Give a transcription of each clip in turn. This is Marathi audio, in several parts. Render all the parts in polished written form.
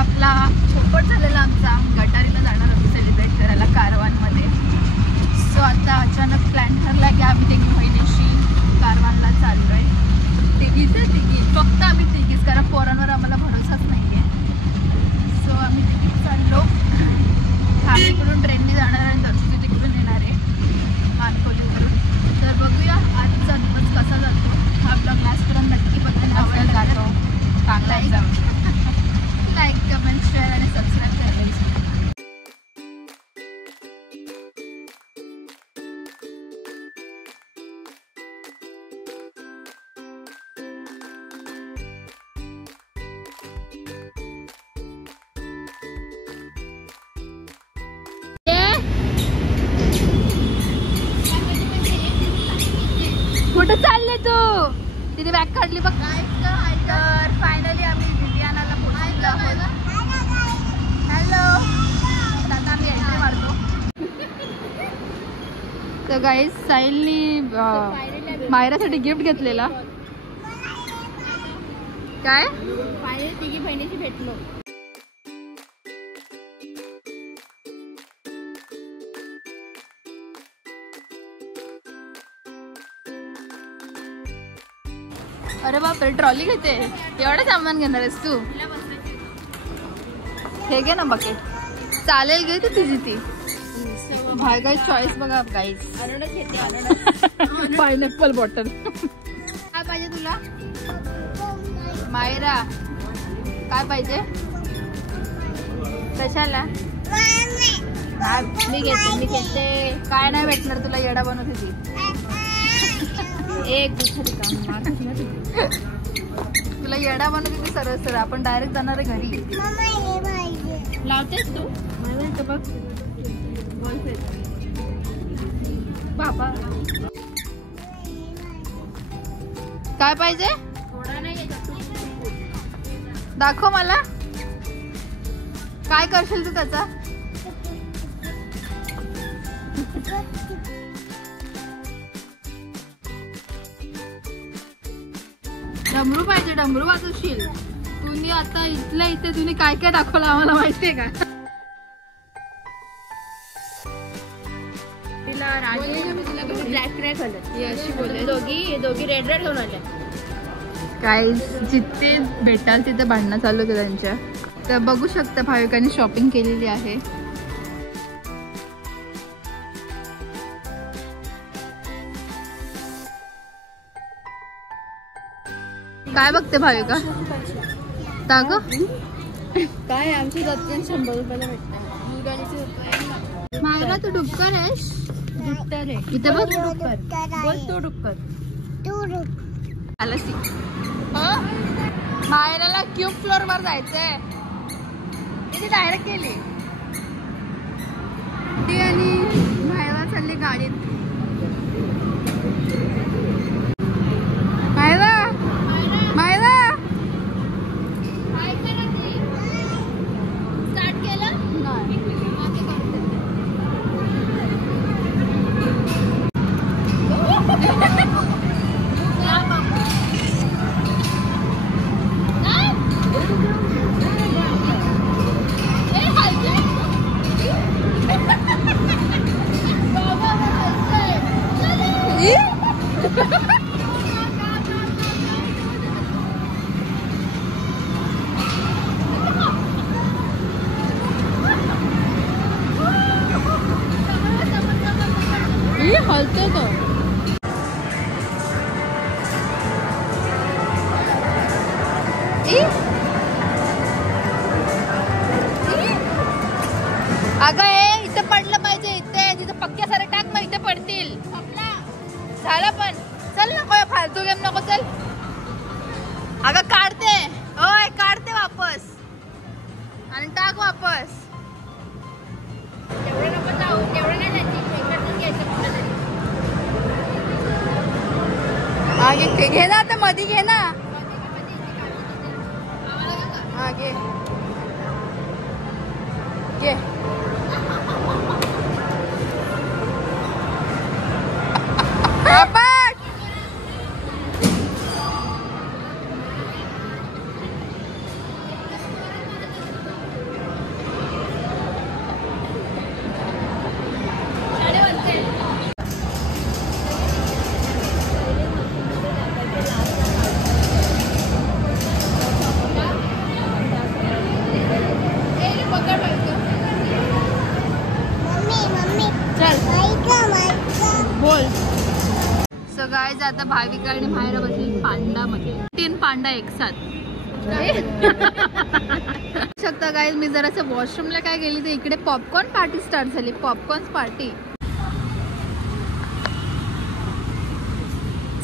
आपला पोपट झालेला आमचा गटारीला जाणार होतो सेलिब्रेट करायला कारवानमध्ये. सो आता अचानक प्लॅन ठरला की आम्ही तिघी बहिणीशी कारवानला चाललोय. तिघी फक्त आम्ही तिघीच, कारण पोरांवर आम्हाला भरोसाच नाही आहे. सो आम्ही तिघीच चाललो. आम्ही इकडून ट्रेनने जाणार आणि दर्शनी तिकडून येणार आहे मानकोलीवरून. तर बघूया आजचा दिवस कसा जातो. हा आपला क्लासपर्यंत नक्की बघायला जातो. चांगला एक्झाम. लाईक, कमेंट, शेअर आणि सबस्क्राईब करायचं. कुठे चालले तू? तिने बॅग काढली बघ. तर फायनली आम्ही विवियानाला पोहोचलो आहोत. हॅलो. आता आम्ही एंट्री मारतो. तर गाईज साहिलनी मायरासाठी गिफ्ट घेतलेला. काय फायनली तिघी बहिणीची भेटलो. अरे बापरे, ट्रॉली घेते. एवढं सामान घेणार आहेस तू? हे घे ना बकेट. चालेल घे तुझी ती. भाई गाईज चॉईस बघा गाईज. Pineapple bottle. काय पाहिजे तुला मायरा? काय पाहिजे? कशाला? मी घेते. काय नाही भेटणार तुला, येडा बनवत होती. एक तुला येडा बनवत होती सरळ सरळ. आपण डायरेक्ट जाणार आहे घरी. लावतेस तू बघ बाबा. काय पाहिजे? दाखव मला. काय करशील तू त्याचा? डमरू पाहिजे. डमरू वाजवशील तुम्ही. आता इथल्या इथे तुम्ही काय काय दाखवलं आम्हाला माहितीये का? दोघी रेड घेऊन आल्या. काही जिथे भेटाल तिथे भांडणं चालू होतं त्यांच्या. तर बघू शकता भाविकांनी शॉपिंग केलेली आहे. काय बघते भाविका? ताग काय आमची दत्तन 100 रुपयाला भेटते. मायरा तू डुक्कर आहेस? डुक्कर आहे. इथे बघ डुक्कर. बोल तू डुक्कर. आला सी. मायराला क्यूब फ्लोर वर जायचंय. इथे डायरेक्ट गेली ती आणि मायरा चालली गाडीत. हलतो तो. अगं हे इथे पडलं पाहिजे. इथे तिथे पक्क्या सारे टाक, मग इथे पडतील. झालं पण चल ना. काय फालतू गेम नको. चल अगं काढते. ओय काढते वापस आणि टाक वापस. तेवढं नको जाऊ. तेवढं नाही जायचं. घ्यायचं आगे घे ना. आता मध्ये घे ना. आगे घे. आता भाविका आणि मायरा बसली पांडा मध्ये, 3 पांडा एक साथ शकता गाईज. मी जरासं वॉशरूमला काय गेली तर इकडे पॉपकॉर्न पार्टी स्टार्ट झाली. Popcorn party.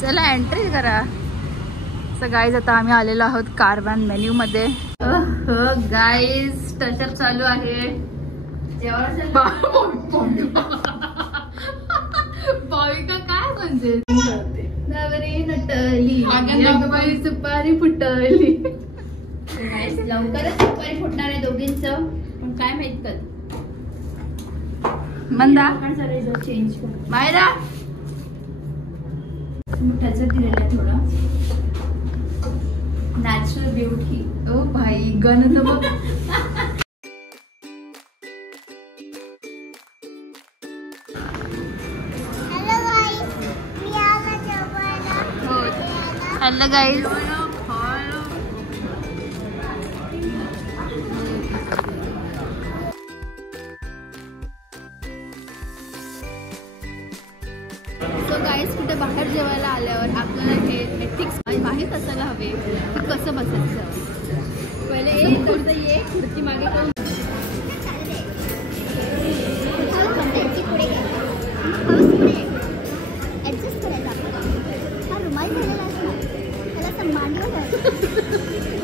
चला एंट्री करा. सो गाईज आता आम्ही आलेलो आहोत कारवान मेन्यू मध्ये. गाईज टचअप चालू आहे. भाविका काय म्हणजे नवरी नटली बाई सुपारी फुटली. लवकरच सुपारी फुटणार आहे दोघींचं, पण काय माहित कधी. मंदा चेंज मायरा त्याचं दिलेलं आहे थोडं नॅचरल ब्युटी. ओ भाई गणचं बघ. Hello guys. सो गाईज कुठे बाहेर जेवायला आल्यावर आपल्याला हे एथिक्स माहीत असायला हवे की कसं बसायचं. पहिले एक दर्जा ये खुर्ची मागे करून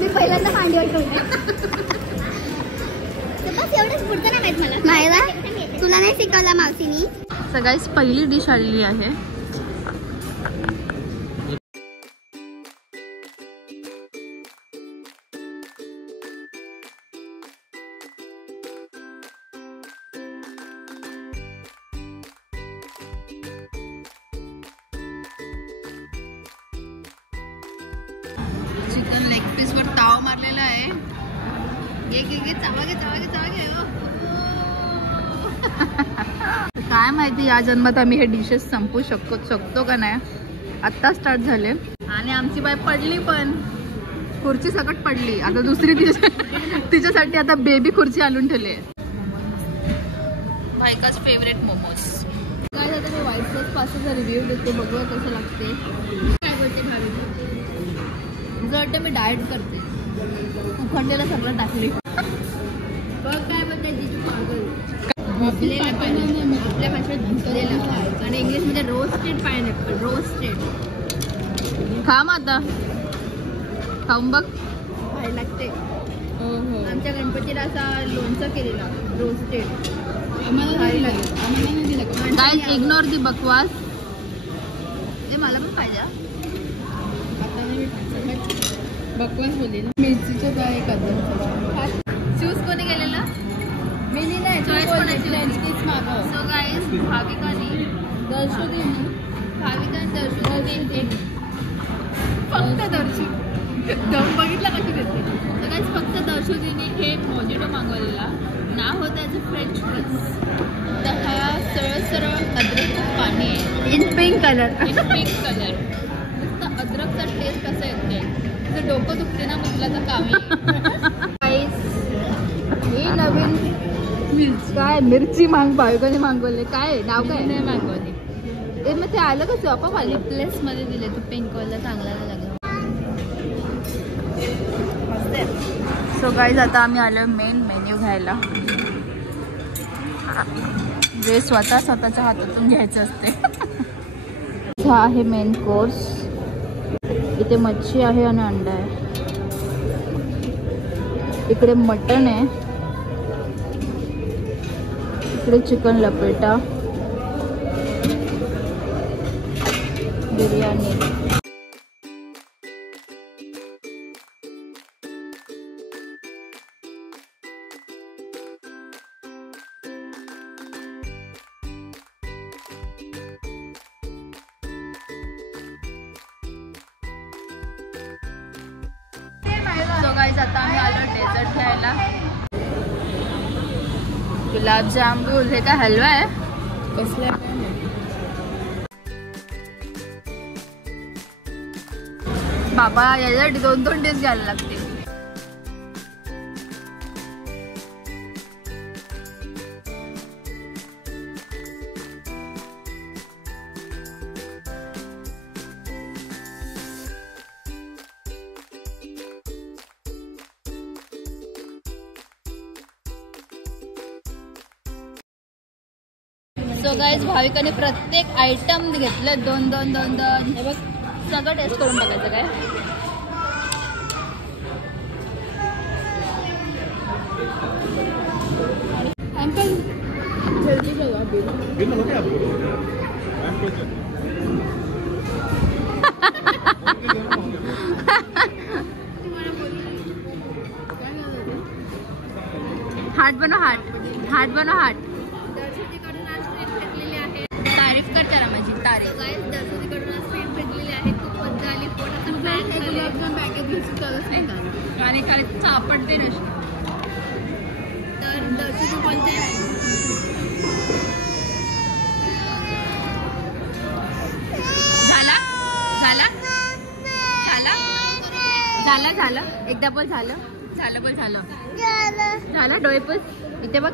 मी पहिल्यांदा मांडीवर ठेवते. बस एवढंच पुढचं नाही माहित मला. मायरा तुला नाही शिकवला मावशीनी. सगळ्याच पहिली डिश आलेली आहे. चिकन लेग पीस वर ताव मारलेला आहे. घे चावा घे. काय माहिती या जन्मात आम्ही हे डिशेस संपू शकतो का नाही. आत्ता स्टार्ट झाले आणि आमची बाई पडली पण खुर्ची सकट पडली. आता दुसरी तिच्यासाठी आता बेबी खुर्ची आणून ठेवली. भाईकाच फेवरेट मोमोज. काय आता मी व्हाईट सॉस पास्ताचा रिव्ह्यू देते, बघूया कसं लागते. काय करते भावी जर वाटतं मी डाएट करते. उखंडेला सगळं टाकले. बघ काय बोलते आपल्या भाषेत धुतलेलं आणि इंग्लिश मध्ये रोस्टेड पायनॅपल. रोस्टेड खा मग आता खाऊन बघ. भारी लागते. आमच्या गणपतीला असा लोणचं केलेला रोस्टेड. भारी लागेल. गाईज इग्नोर दी बकवास. ते मला पण पाहिजे. आता मी बकवास बोलली ना. मिरचीचं काय चूज कोणी केलेलं. मिनी नाही चॉईस कोणाची तीच मागव. सो गाईज भाविकाने फक्त दर्शू दम बघितला कशी देते. तर गाईज फक्त दर्शुदीने हे मॉजिटो मागवलेला. नाव होतं त्याचं फ्रेंच प्रेस. तर हा सरळ अद्रकचं पाणी आहे इन पिंक कलर. नुसतं अद्रकचा टेस्ट कसा येते. तुझं डोकं दुखते ना मुलाचं कामी. हे नवीन काय मिरची भाविकाने मागवले. काय नाव काय नाही मागवले. ते मग ते आलं कसं आपोआप आली. प्लेस मध्ये दिले. तू पिंक वाला चांगला लागला. सो गाईज आता आम्ही आलो मेन मेन्यू घ्यायला. जे स्वतःच्या हातातून घ्यायचं असते. हा आहे मेन कोर्स. इथे मच्छी आहे आणि अंडा आहे. इकडे मटन आहे. इकडे चिकन लपेटा, बिर्याणी. सो गाईज आता आम्ही आलो डेझर्ट घ्यायला. गुलाबजामुन. हे काय हलवा आहे कसला. बाबा याच्यासाठी 2-2 डिश घ्यायला लागते. सो गाईज भाविकाने प्रत्येक आयटम घेतलं 2 हे बघ सगळं टेस्ट करून बघायचं काय. अंकल जल्दी जगा बिल हो गया हार्ट बनो हार्ट बनो हार्ट. तारीफ कर त्याला माझी तारीफ. आणि खाली सापडते नसते तर दर्शक बोलते. झाला झाला झाला झाला झालं एकदा बोल. झालं झालं बोल. झालं झालं. डोळेपूस इथे बघ.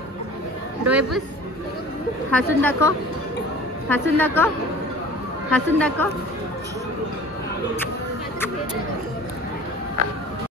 डोळेपूस. हसून दाखव. हसून दाखव. हसून दाखव.